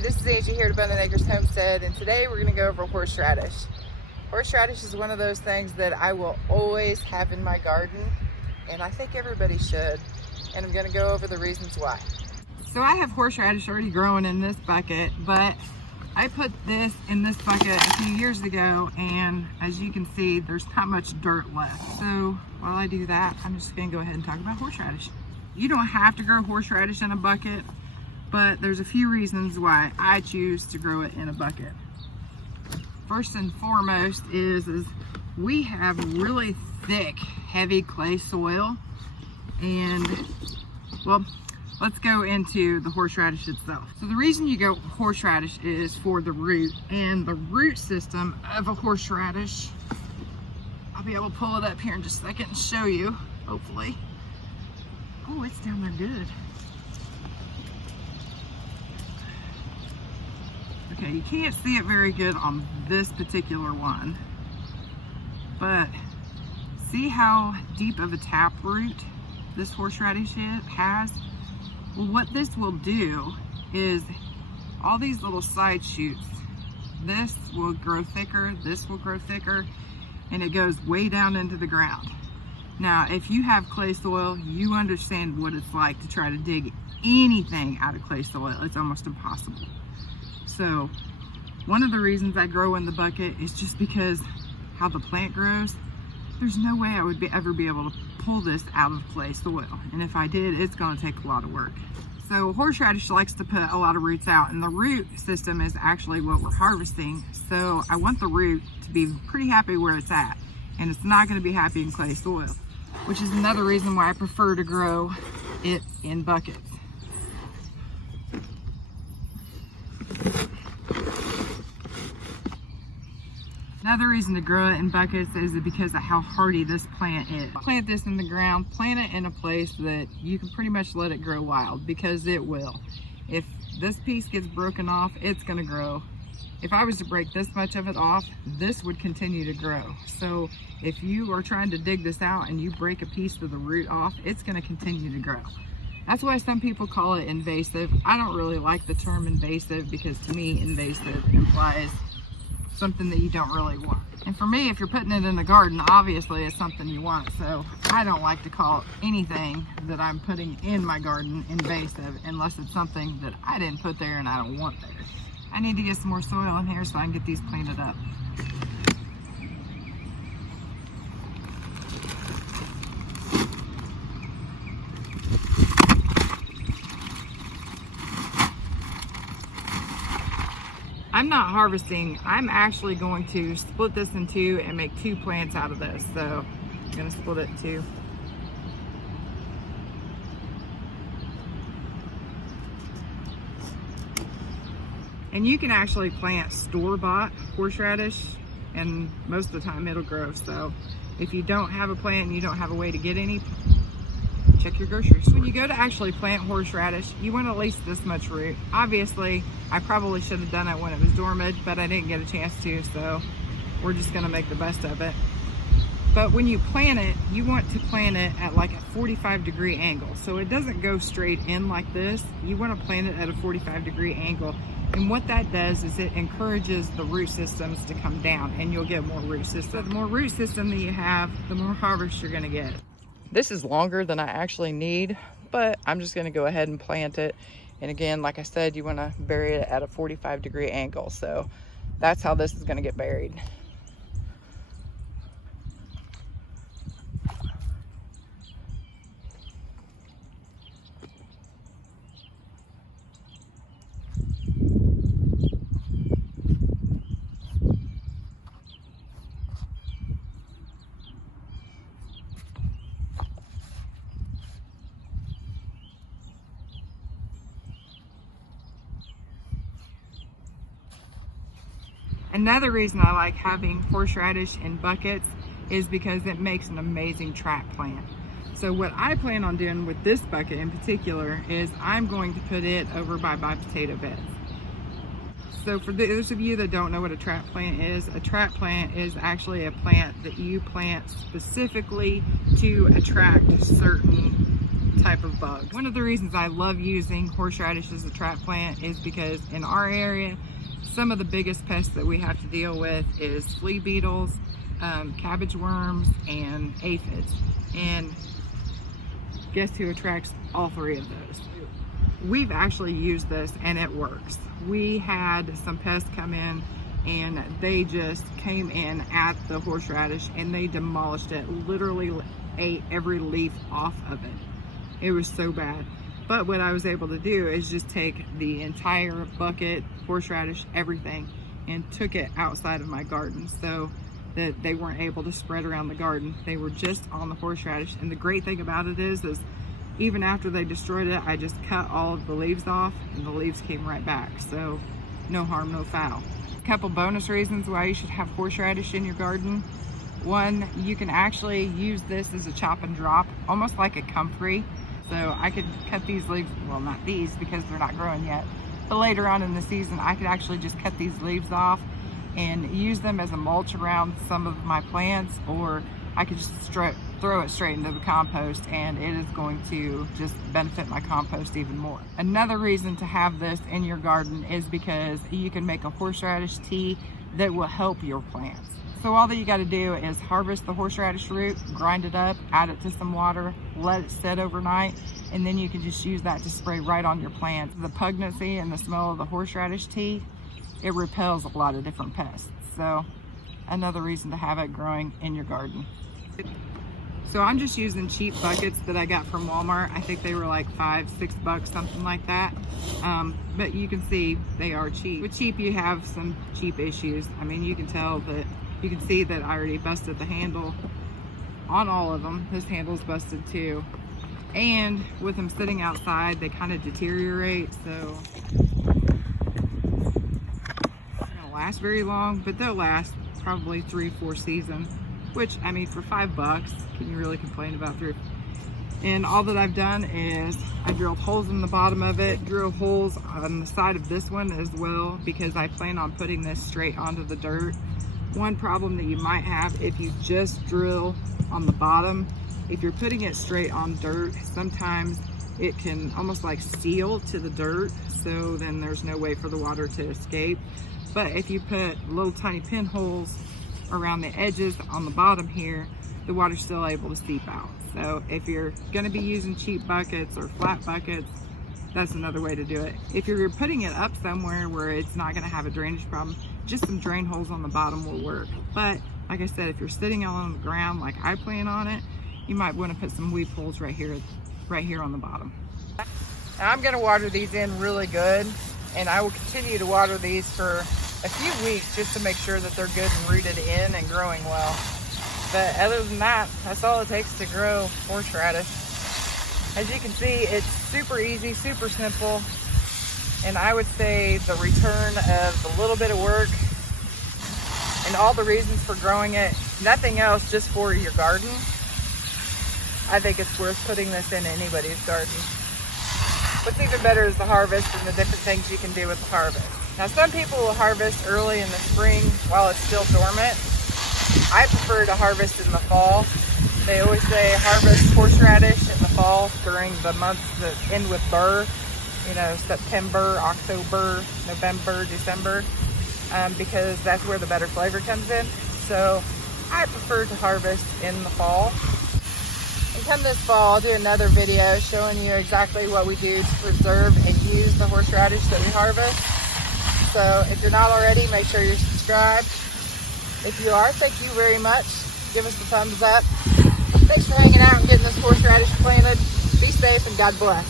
Hi, this is Angie here at Abundant Acres Homestead, and today we're going to go over horseradish. Horseradish is one of those things that I will always have in my garden, and I think everybody should, and I'm going to go over the reasons why. So I have horseradish already growing in this bucket, but I put this in this bucket a few years ago, and as you can see, there's not much dirt left. So while I do that, I'm just going to go ahead and talk about horseradish. You don't have to grow horseradish in a bucket, but there's a few reasons why I choose to grow it in a bucket. First and foremost is we have really thick, heavy clay soil, and well, let's go into the horseradish itself. So the reason you go horseradish is for the root, and the root system of a horseradish, I'll be able to pull it up here in just a second and show you, hopefully. Oh, it's down there good. Okay, you can't see it very good on this particular one, but see how deep of a taproot this horseradish has? Well, what this will do is all these little side shoots, this will grow thicker, this will grow thicker, and it goes way down into the ground. Now, if you have clay soil, you understand what it's like to try to dig anything out of clay soil. It's almost impossible. So one of the reasons I grow in the bucket is just because how the plant grows. There's no way I would ever be able to pull this out of clay soil. And if I did, it's going to take a lot of work. So horseradish likes to put a lot of roots out, and the root system is actually what we're harvesting. So I want the root to be pretty happy where it's at, and it's not going to be happy in clay soil, which is another reason why I prefer to grow it in buckets. Another reason to grow it in buckets is because of how hardy this plant is. Plant this in the ground, plant it in a place that you can pretty much let it grow wild, because it will. If this piece gets broken off, it's gonna grow. If I was to break this much of it off, this would continue to grow. So if you are trying to dig this out and you break a piece of the root off, it's gonna continue to grow. That's why some people call it invasive. I don't really like the term invasive, because to me, invasive implies something that you don't really want. And for me, if you're putting it in the garden, obviously it's something you want. So I don't like to call anything that I'm putting in my garden invasive unless it's something that I didn't put there and I don't want there. I need to get some more soil in here so I can get these planted up. I'm not harvesting. I'm actually going to split this in two and make two plants out of this. So I'm going to split it in two. And you can actually plant store-bought horseradish, and most of the time it'll grow. So if you don't have a plant and you don't have a way to get any, check your groceries. When you go to actually plant horseradish, you want at least this much root. Obviously, I probably should have done it when it was dormant, but I didn't get a chance to, so we're just gonna make the best of it. But when you plant it, you want to plant it at like a 45-degree angle. So it doesn't go straight in like this. You wanna plant it at a 45-degree angle. And what that does is it encourages the root systems to come down, and you'll get more root system. The more root system that you have, the more harvest you're gonna get. This is longer than I actually need, but I'm just gonna go ahead and plant it. And again, like I said, you wanna bury it at a 45-degree angle. So that's how this is gonna get buried. Another reason I like having horseradish in buckets is because it makes an amazing trap plant. So what I plan on doing with this bucket in particular is I'm going to put it over by my potato beds. So for those of you that don't know what a trap plant is actually a plant that you plant specifically to attract certain type of bugs. One of the reasons I love using horseradish as a trap plant is because in our area, some of the biggest pests that we have to deal with is flea beetles, cabbage worms, and aphids. And guess who attracts all three of those? We've actually used this and it works. We had some pests come in and they just came in at the horseradish and they demolished it, literally ate every leaf off of it. It was so bad. But what I was able to do is just take the entire bucket, horseradish, everything, and took it outside of my garden so that they weren't able to spread around the garden. They were just on the horseradish. And the great thing about it is even after they destroyed it, I just cut all of the leaves off and the leaves came right back. So no harm, no foul. A couple bonus reasons why you should have horseradish in your garden. One, you can actually use this as a chop and drop, almost like a comfrey. So I could cut these leaves, well, not these because they're not growing yet, but later on in the season, I could actually just cut these leaves off and use them as a mulch around some of my plants, or I could just throw it straight into the compost and it is going to just benefit my compost even more. Another reason to have this in your garden is because you can make a horseradish tea that will help your plants. So all that you got to do is harvest the horseradish root, grind it up, add it to some water, let it sit overnight, and then you can just use that to spray right on your plants. The pugnancy and the smell of the horseradish tea, it repels a lot of different pests. So another reason to have it growing in your garden. So I'm just using cheap buckets that I got from Walmart. I think they were like $5-6, something like that. But you can see they are cheap. With cheap, you have some cheap issues. I mean, you can see that I already busted the handle on all of them. This handle's busted too. And with them sitting outside, they kind of deteriorate. So they don't last very long, but they'll last probably 3-4 seasons. Which, I mean, for $5, can you really complain about 3? And all that I've done is I drilled holes in the bottom of it, drilled holes on the side of this one as well, because I plan on putting this straight onto the dirt. One problem that you might have if you just drill on the bottom, if you're putting it straight on dirt, sometimes it can almost like seal to the dirt, so then there's no way for the water to escape. But if you put little tiny pinholes around the edges on the bottom here, the water's still able to seep out. So if you're going to be using cheap buckets or flat buckets, that's another way to do it. If you're putting it up somewhere where it's not going to have a drainage problem, just some drain holes on the bottom will work. But like I said, if you're sitting on the ground like I plan on it, you might want to put some weep holes right here on the bottom. Now I'm going to water these in really good, and I will continue to water these for a few weeks just to make sure that they're good and rooted in and growing well. But other than that, that's all it takes to grow horseradish. As you can see, it's super easy, super simple, and I would say the return of the little bit of work and all the reasons for growing it, nothing else, just for your garden, I think it's worth putting this in anybody's garden. What's even better is the harvest and the different things you can do with the harvest. Now, some people will harvest early in the spring while it's still dormant. I prefer to harvest in the fall. They always say harvest horseradish in the fall during the months that end with burr, you know, September, October, November, December, because that's where the better flavor comes in. So I prefer to harvest in the fall. And come this fall, I'll do another video showing you exactly what we do to preserve and use the horseradish that we harvest. So if you're not already, make sure you're subscribed. If you are, thank you very much. Give us a thumbs up. Thanks for hanging out and getting this horseradish planted. Be safe and God bless.